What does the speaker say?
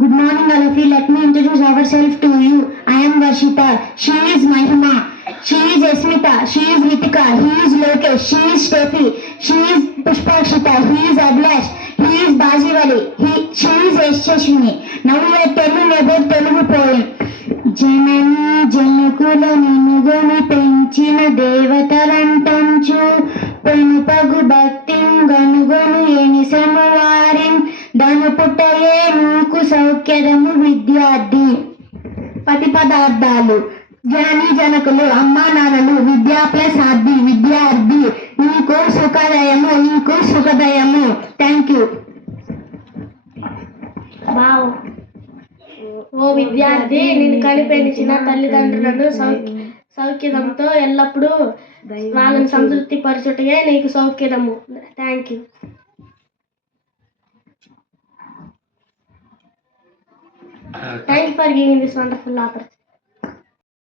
Good morning, all of you. Let me introduce ourselves to you. I am Varshita. She is Mahima. She is Esmita. She is Ritika. He is Lokesh. She is Steffi. She is Pushpakshita. He is Ablash. He is Bajivali. She is Yashashwini. Now we are telling about Telugu poem. జనని జనకుల నినుగొని పెంచిన దేవతలంటంచు పెనుపగు భక్తిం గనుగొను ఎనిసెము Warren దను పుట్టయే నీకు సౌఖ్యదము విద్యార్థి. పతి పదార్థాలు: జనని జనకులు అమ్మా నాన్నలు, విద్యా plus ఆర్థి విద్యార్థి. నీకు సుఖదయము, నీకు సుఖదయము. Thank you. ఓ విద్యార్థి, నిన్ను కనిపెంచిన తల్లిదండ్రులను సౌఖ్యదంతో ఎల్లప్పుడూ వాళ్ళని సంతృప్తి పరచుటయే నీకు సౌఖ్యదము. Thank you. Thank you for giving this wonderful opportunity.